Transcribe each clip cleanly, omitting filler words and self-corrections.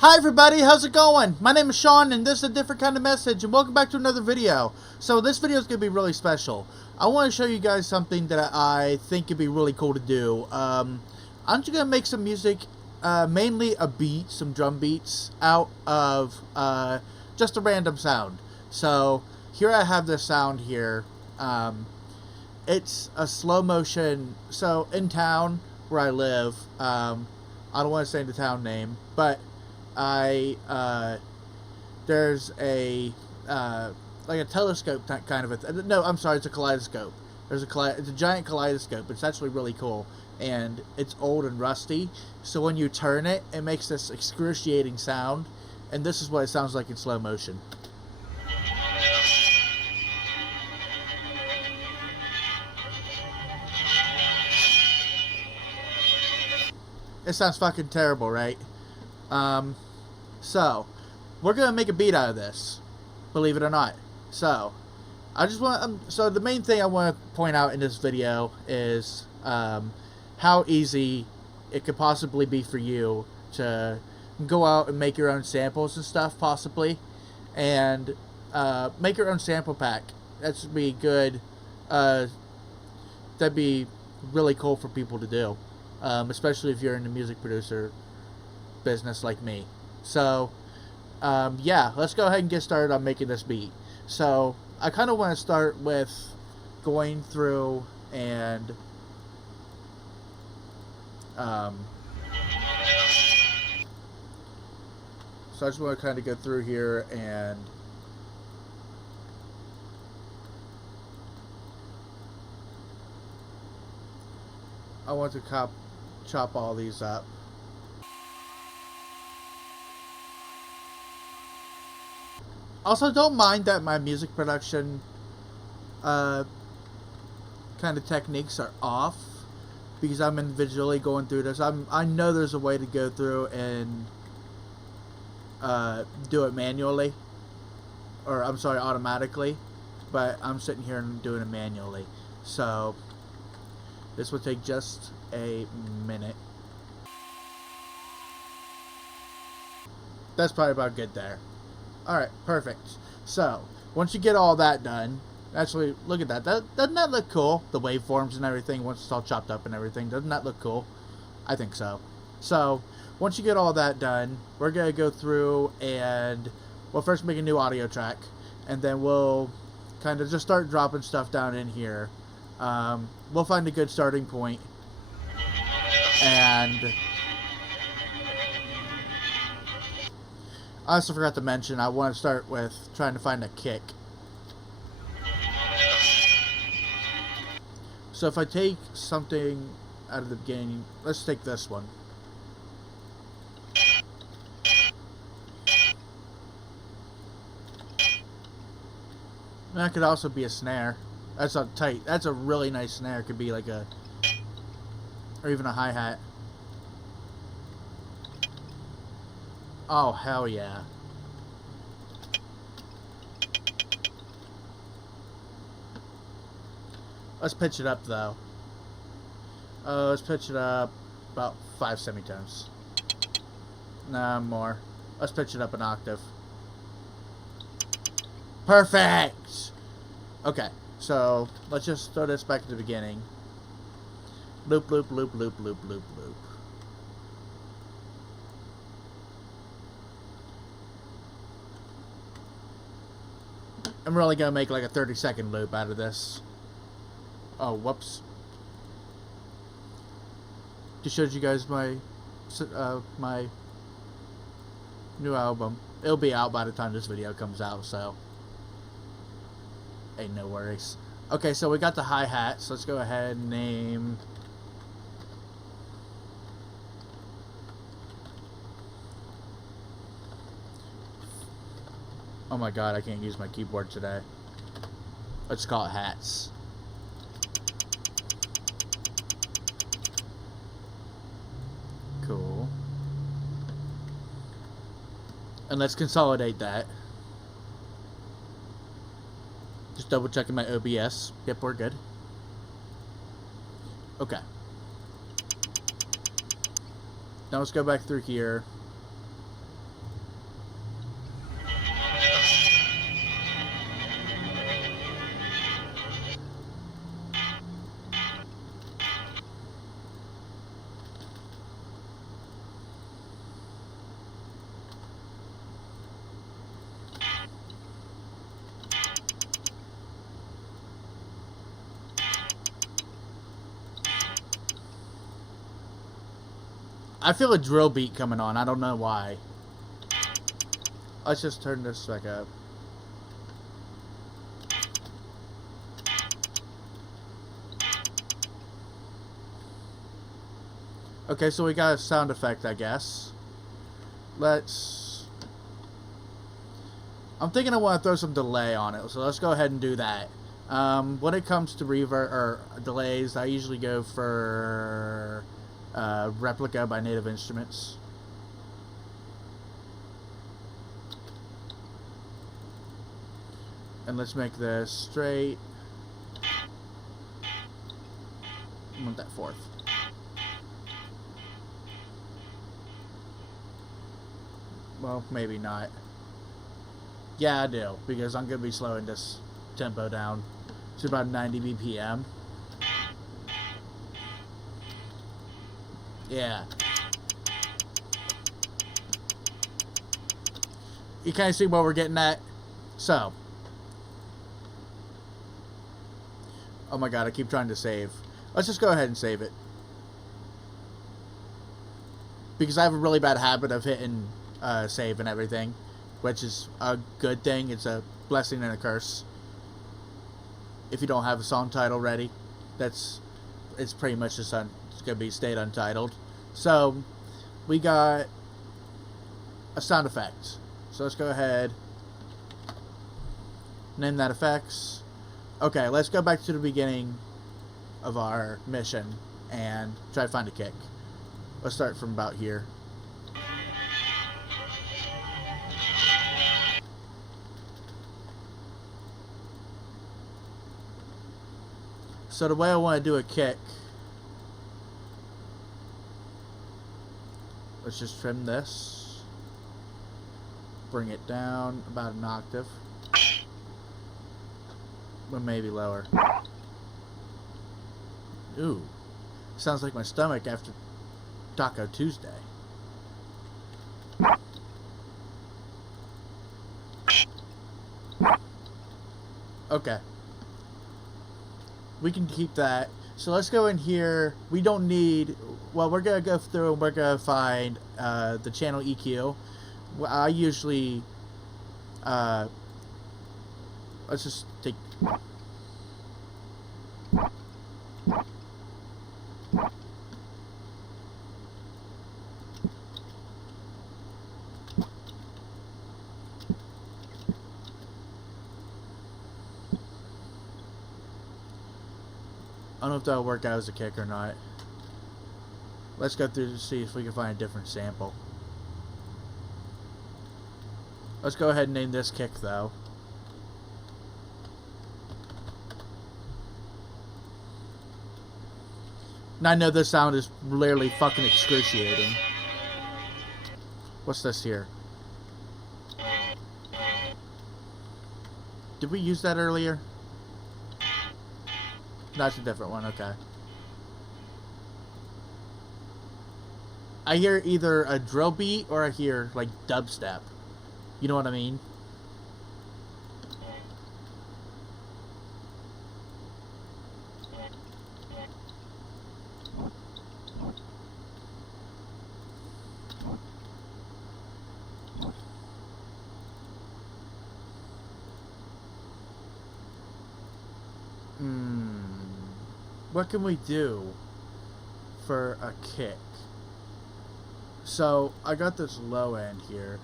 Hi everybody, how's it going? My name is Sean and this is a different kind of message and welcome back to another video. So this video is going to be really special. I want to show you guys something that I think would be really cool to do. I'm just going to make some music, mainly a beat, some drum beats, out of just a random sound. So here I have this sound here. It's a slow motion, so in town where I live, I don't want to say the town name, but there's a like a telescope kind of a no, I'm sorry, it's a kaleidoscope. It's a giant kaleidoscope. It's actually really cool, and it's old and rusty. So when you turn it, it makes this excruciating sound, and this is what it sounds like in slow motion. It sounds fucking terrible, right? So, we're gonna make a beat out of this, believe it or not. So, I just want, so the main thing I want to point out in this video is, how easy it could possibly be for you to go out and make your own samples and stuff, possibly, and, make your own sample pack. That would be good, that'd be really cool for people to do, especially if you're in the music producer business like me. So, yeah, let's go ahead and get started on making this beat. So, I kind of want to start with going through and, so I just want to kind of go through here and I want to chop all these up. Also, don't mind that my music production kind of techniques are off, because I'm individually going through this. I know there's a way to go through and do it manually, or I'm sorry, automatically, but I'm sitting here and doing it manually. So this will take just a minute. That's probably about good there. Alright, perfect. So, once you get all that done, actually, look at that. Doesn't that look cool? The waveforms and everything, once it's all chopped up and everything. Doesn't that look cool? I think so. So, once you get all that done, we're going to go through and we'll first make a new audio track. And then we'll kind of just start dropping stuff down in here. We'll find a good starting point. And I also forgot to mention, I want to start with trying to find a kick. So if I take something out of the beginning, let's take this one. And that could also be a snare. That's a tight, that's a really nice snare. It could be like a, or even a hi-hat. Oh, hell yeah. Let's pitch it up, though. Let's pitch it up about 5 semitones. Nah, more. Let's pitch it up an octave. Perfect! Okay, so let's just throw this back to the beginning. Loop, loop, loop, loop, loop, loop, loop. I'm really gonna make like a 30-second loop out of this. Oh, whoops. Just showed you guys my my new album. It'll be out by the time this video comes out, so ain't no worries. Okay, so we got the hi-hat, so let's go ahead and name. Oh my god, I can't use my keyboard today. Let's call it hats. Cool. And let's consolidate that. Just double checking my OBS. Yep, we're good. Okay. Now let's go back through here. I feel a drill beat coming on. I don't know why. Let's just turn this back up. Okay, so we got a sound effect, I guess. Let's... I'm thinking I want to throw some delay on it, so let's go ahead and do that. When it comes to reverb or delays, I usually go for Replica by Native Instruments. And let's make this straight. I want that fourth. Well, maybe not. Yeah, I do, because I'm going to be slowing this tempo down to about 90 BPM. Yeah. You kind of see what we're getting at? So. Oh my god, I keep trying to save. Let's just go ahead and save it. Because I have a really bad habit of hitting save and everything, which is a good thing. It's a blessing and a curse. If you don't have a song title ready, it's pretty much just it's gonna be stayed untitled. So we got a sound effect. So let's go ahead, name that effects. Okay, let's go back to the beginning of our mission and try to find a kick. Let's start from about here. So the way I want to do a kick, let's just trim this, bring it down about an octave, or maybe lower. Ooh, sounds like my stomach after Taco Tuesday. Okay. We can keep that. So let's go in here. We don't need... Well, we're going to go through and we're going to find the channel EQ. I usually... let's just take... I don't know if that'll work out as a kick or not. Let's go through to see if we can find a different sample. Let's go ahead and name this kick, though. And I know this sound is literally fucking excruciating. What's this here? Did we use that earlier? That's a different one, okay. I hear either a drill beat or I hear, like, dubstep. You know what I mean? What can we do for a kick? So, I got this low end here.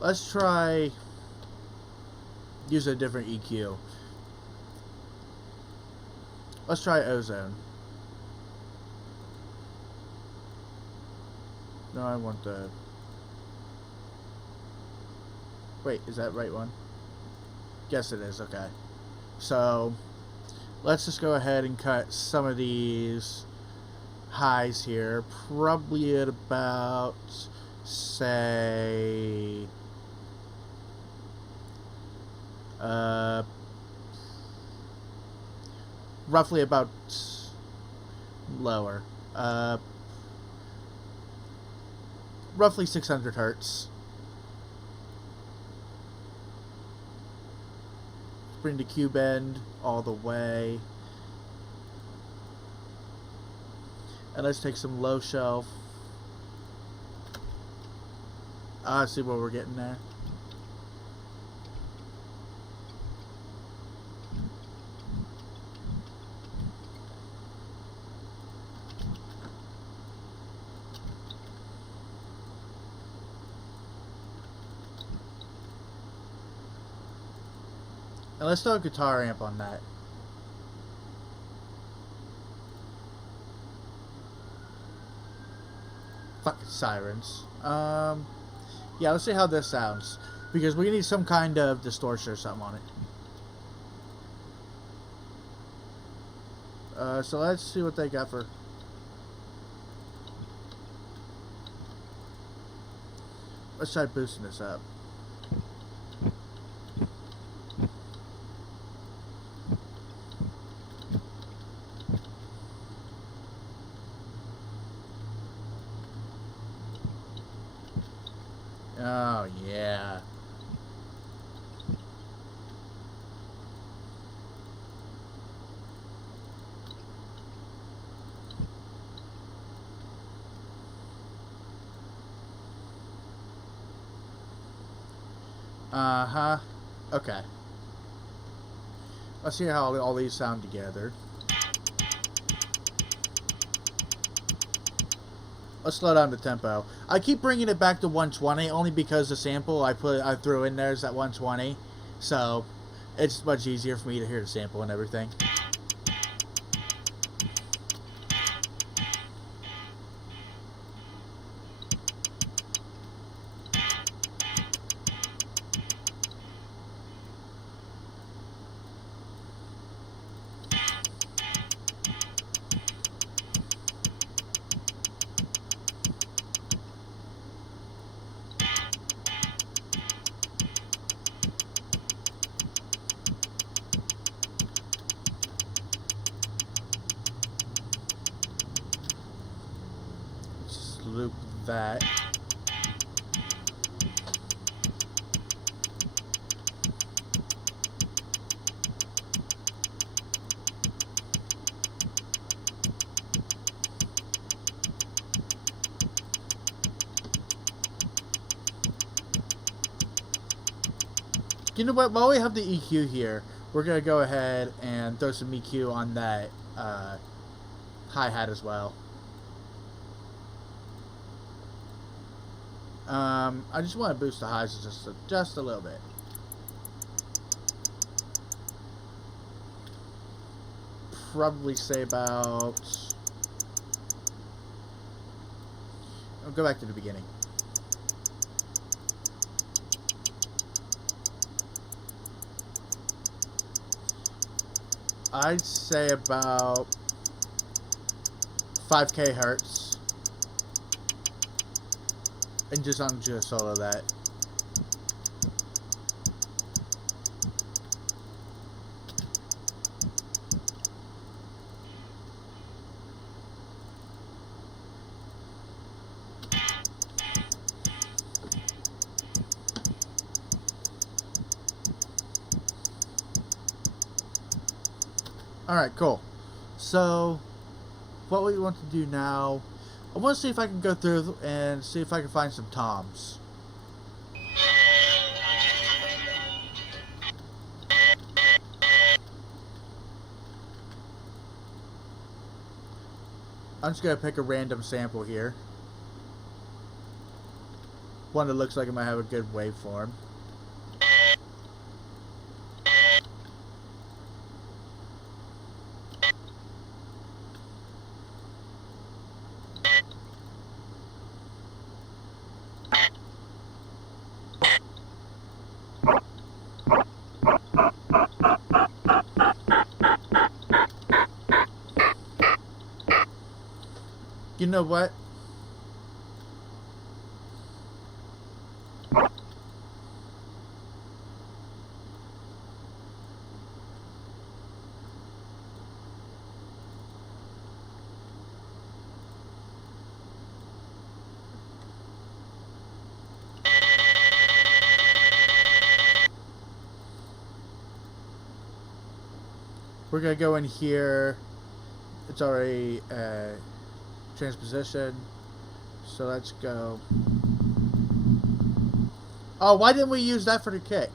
Let's try use a different EQ. Let's try Ozone. No, I want the... Wait, is that the right one? Yes, it is. Okay. So, let's just go ahead and cut some of these highs here. Probably at about, say... roughly about lower. Roughly 600 hertz. Bring the Q-bend all the way. And let's take some low shelf. See what we're getting there. And let's throw a guitar amp on that. Fucking sirens. Yeah, let's see how this sounds. Because we need some kind of distortion or something on it. So let's see what they got for... Let's try boosting this up. Oh, yeah. Uh-huh. Okay. Let's see how all these sound together. Let's slow down the tempo. I keep bringing it back to 120 only because the sample I threw in there is at 120, so it's much easier for me to hear the sample and everything. Just loop that. You know what? While we have the EQ here, we're going to go ahead and throw some EQ on that hi-hat as well. I just want to boost the highs just a little bit. Probably say about... I'll go back to the beginning. I'd say about 5k hertz. And just solo that. Alright, cool. So, what we want to do now, I want to see if I can go through and see if I can find some toms. I'm just going to pick a random sample here. One that looks like it might have a good waveform. You know what? We're gonna go in here. It's already Transposition. So let's go. Oh, why didn't we use that for the kick?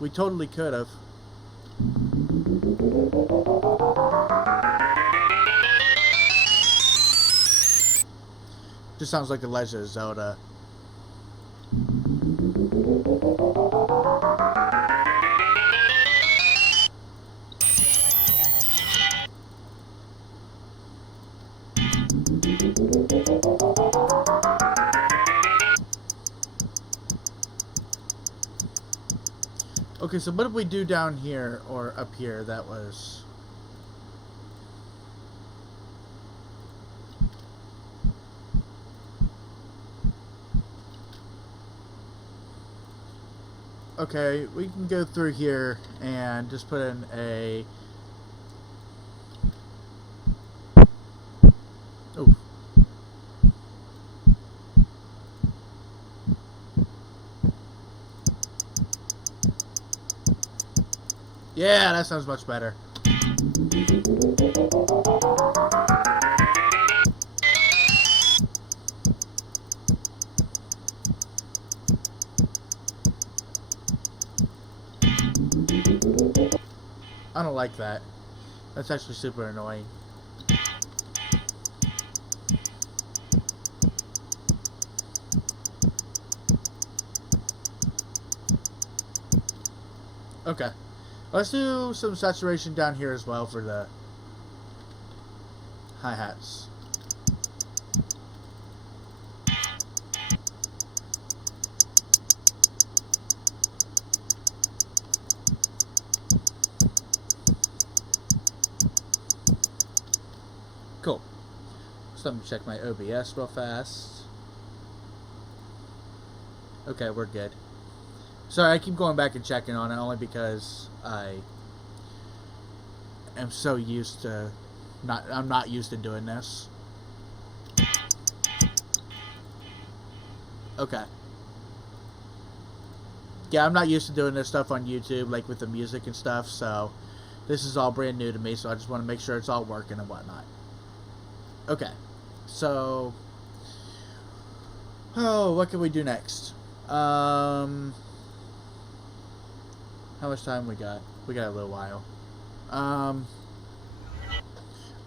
We totally could have. Just sounds like the Legend of Zelda. Okay, so what did we do down here or up here that was... Okay, we can go through here and just put in a... Oh. Yeah, that sounds much better. I don't like that. That's actually super annoying. Okay. Let's do some saturation down here as well for the hi-hats. Cool. So let me check my OBS real fast. Okay, we're good. Sorry, I keep going back and checking on it only because I am so used to I'm not used to doing this. Okay. Yeah, I'm not used to doing this stuff on YouTube, like with the music and stuff, so this is all brand new to me, so I just want to make sure it's all working and whatnot. Okay. So, oh, what can we do next? How much time we got? We got a little while.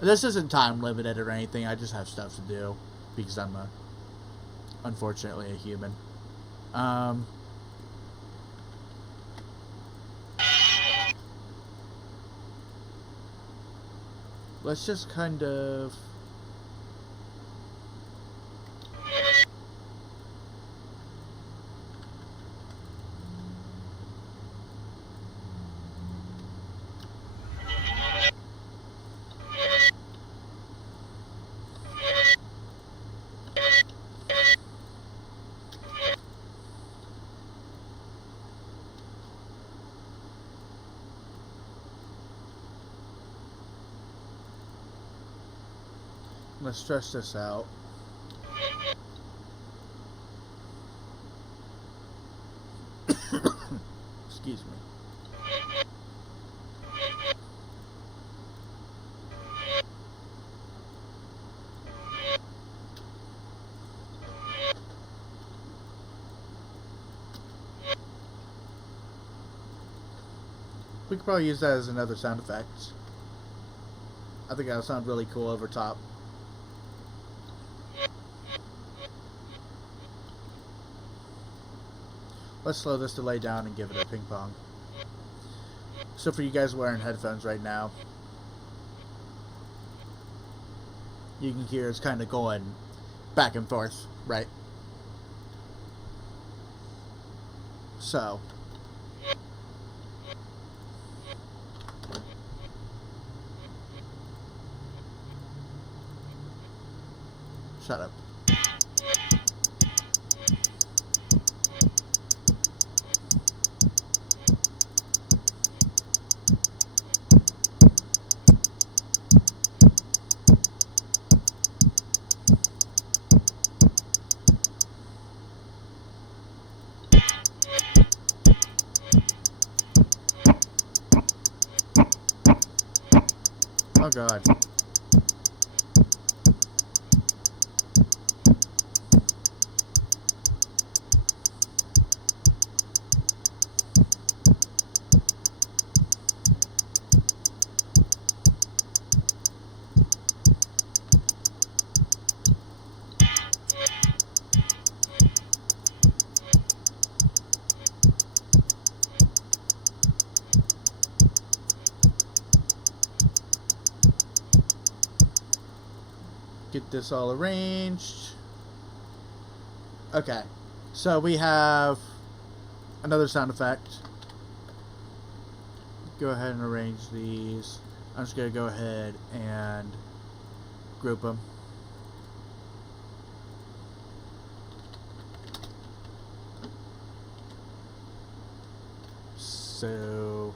This isn't time limited or anything. I just have stuff to do because I'm unfortunately a human. Let's just kind of... Let's stretch this out. Excuse me. We could probably use that as another sound effect. I think that'll sound really cool over top. Let's slow this delay down and give it a ping pong. So for you guys wearing headphones right now, you can hear it's kind of going back and forth, right? So, shut up. Oh God. this all arranged. Okay, so we have another sound effect. Go ahead and arrange these. I'm just going to go ahead and group them. So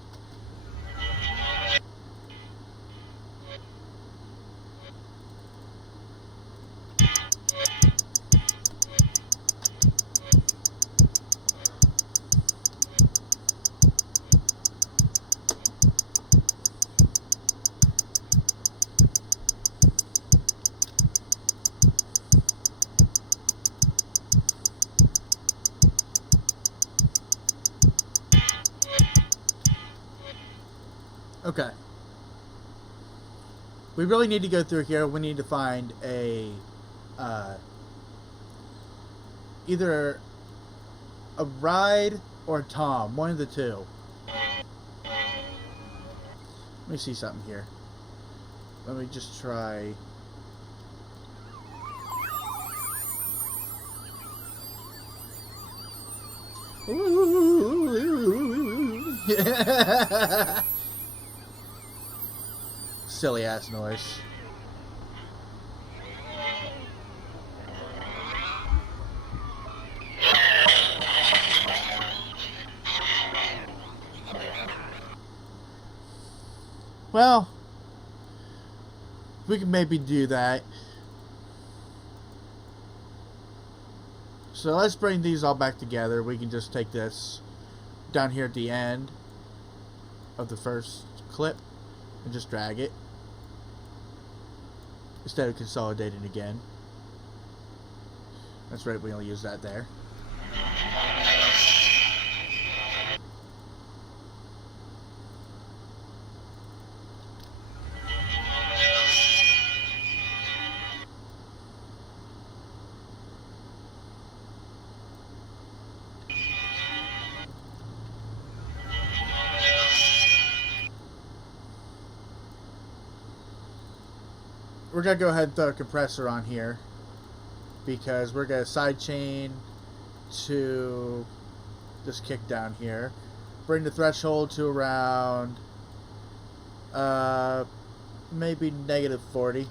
okay. We really need to go through here. We need to find a either a Ride or a Tom, one of the two. Let me see something here. Let me just try. Silly ass noise. Well, we can maybe do that. So let's bring these all back together. We can just take this down here at the end of the first clip and just drag it instead of consolidating again. That's right, we only use that there. We're going to go ahead and throw a compressor on here because we're going to sidechain to this kick down here. Bring the threshold to around maybe -40.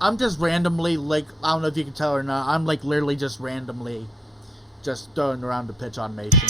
I'm just randomly, like, I don't know if you can tell or not, I'm like literally just randomly just throwing around the pitch automation.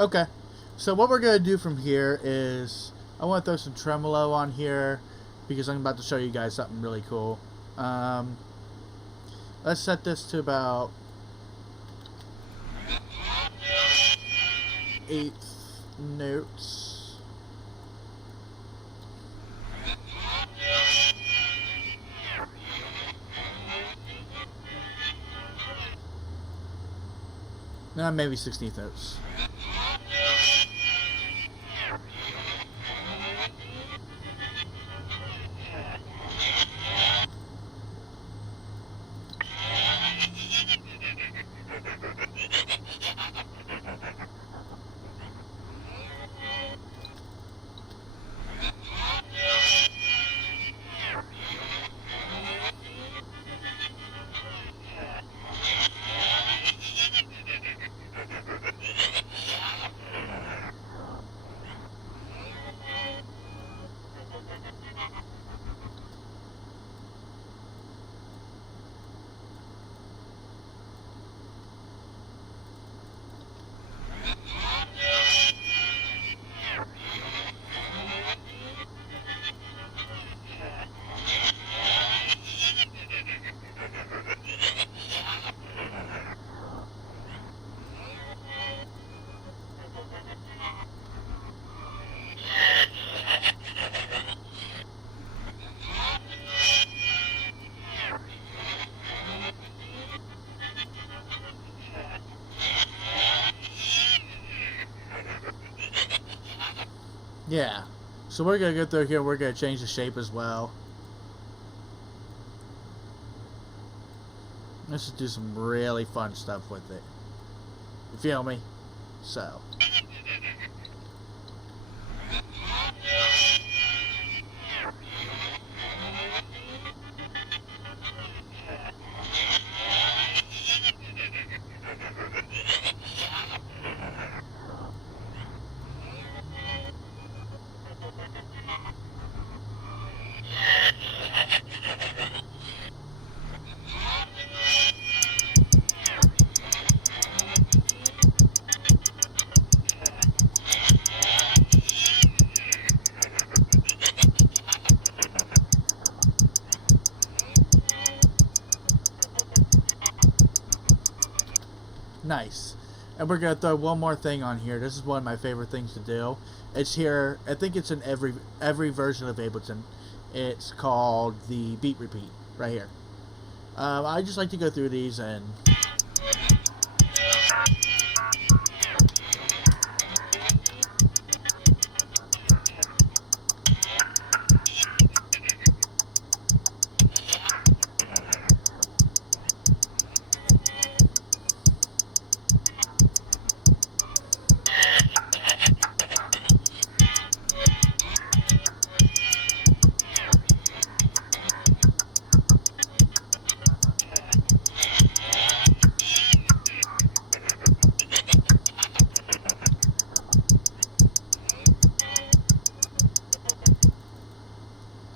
Okay, so what we're going to do from here is I want to throw some tremolo on here because I'm about to show you guys something really cool. Let's set this to about 1/8 notes. Maybe 16th notes. Yeah. So we're going to go through here. We're going to change the shape as well. Let's just do some really fun stuff with it. You feel me? So. Nice. And we're going to throw one more thing on here. This is one of my favorite things to do. It's here. I think it's in every version of Ableton. It's called the beat repeat right here. I just like to go through these and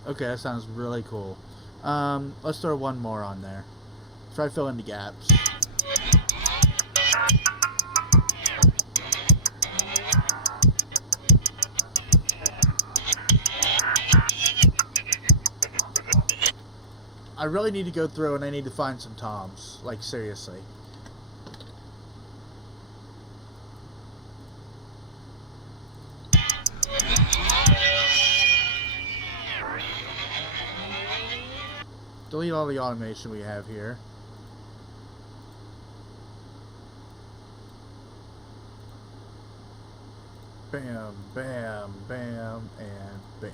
okay, that sounds really cool. Let's throw one more on there. Try filling the gaps. I really need to go through and I need to find some toms. Like, seriously. Delete all the automation we have here. Bam, bam, bam, and bam.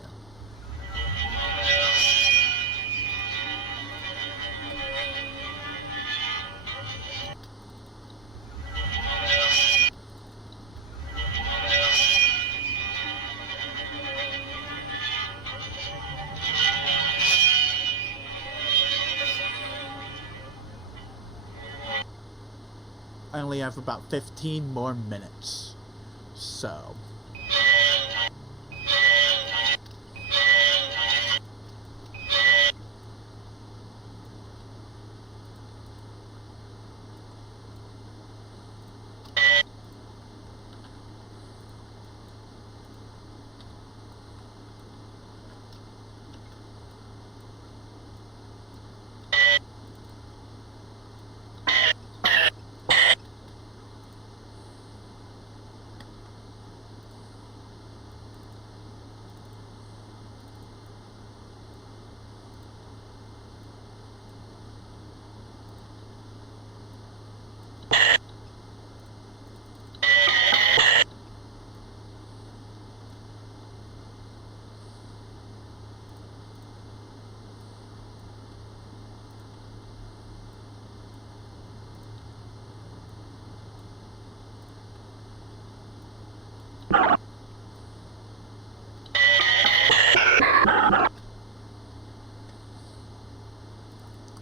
I only have about 15 more minutes. So.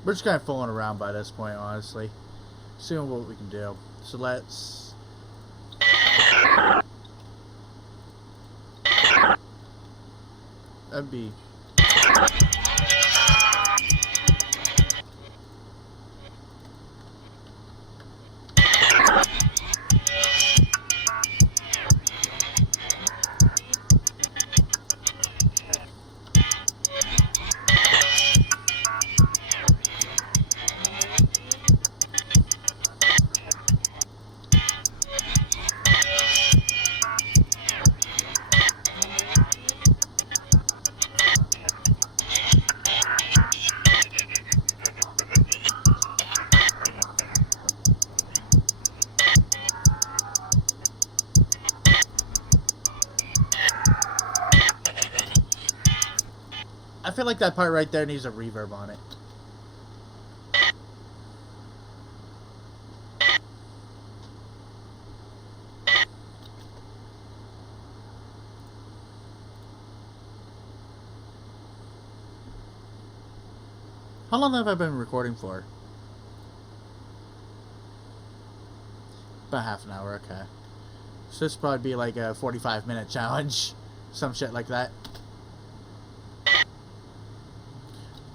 We're just kind of fooling around by this point, honestly. Seeing what we can do. So let's... That'd be... I feel like that part right there needs a reverb on it. How long have I been recording for? About half an hour, okay. So this would probably be like a 45-minute challenge. Some shit like that.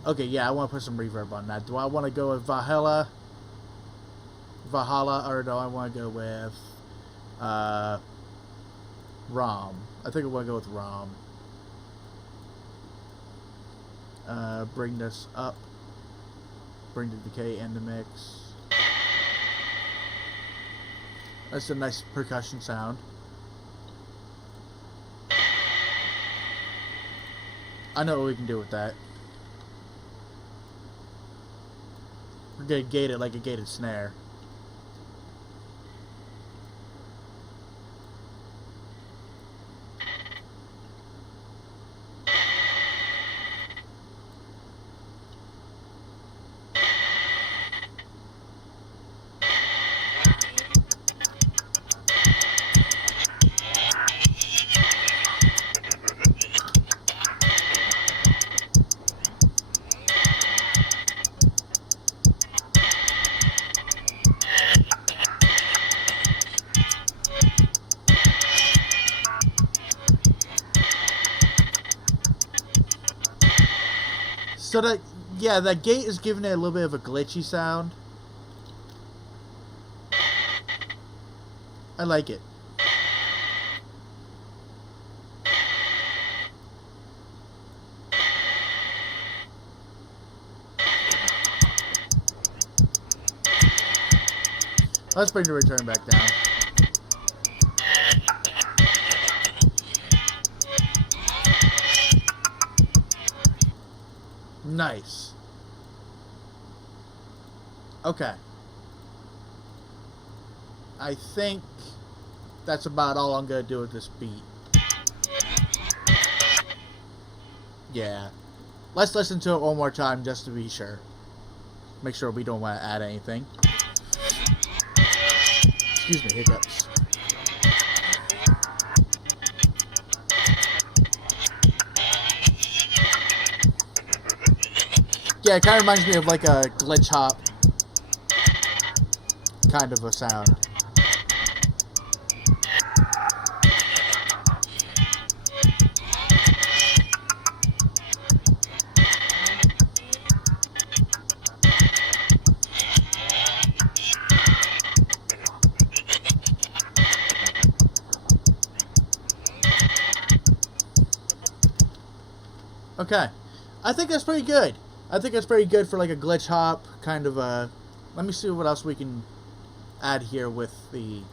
Okay, yeah, I want to put some reverb on that. Do I want to go with Valhalla, or do I want to go with ROM? I think I want to go with ROM. Bring this up. Bring the decay in the mix. That's a nice percussion sound. I know what we can do with that. We're gonna gate it like a gated snare. So that, yeah, that gate is giving it a little bit of a glitchy sound. I like it. Let's bring the return back down. Nice. Okay. I think that's about all I'm going to do with this beat. Yeah. Let's listen to it one more time just to be sure. Make sure we don't want to add anything. Excuse me, hiccups. Yeah, it kind of reminds me of like a glitch hop kind of a sound. Okay, I think that's pretty good. I think that's pretty good for like a glitch hop kind of a... Let me see what else we can add here with the...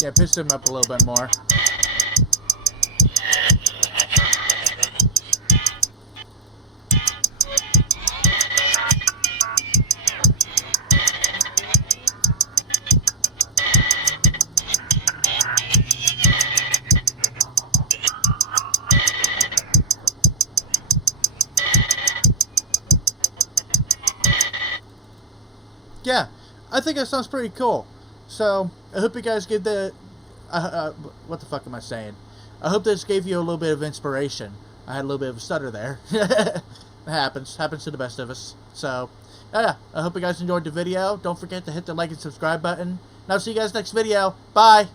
Yeah, pitch them up a little bit more. yeah, I think that sounds pretty cool. So I hope you guys give the what the fuck am I saying? I hope this gave you a little bit of inspiration. I had a little bit of a stutter there. It happens to the best of us. So yeah, I hope you guys enjoyed the video. Don't forget to hit the like and subscribe button. And I'll see you guys next video. Bye.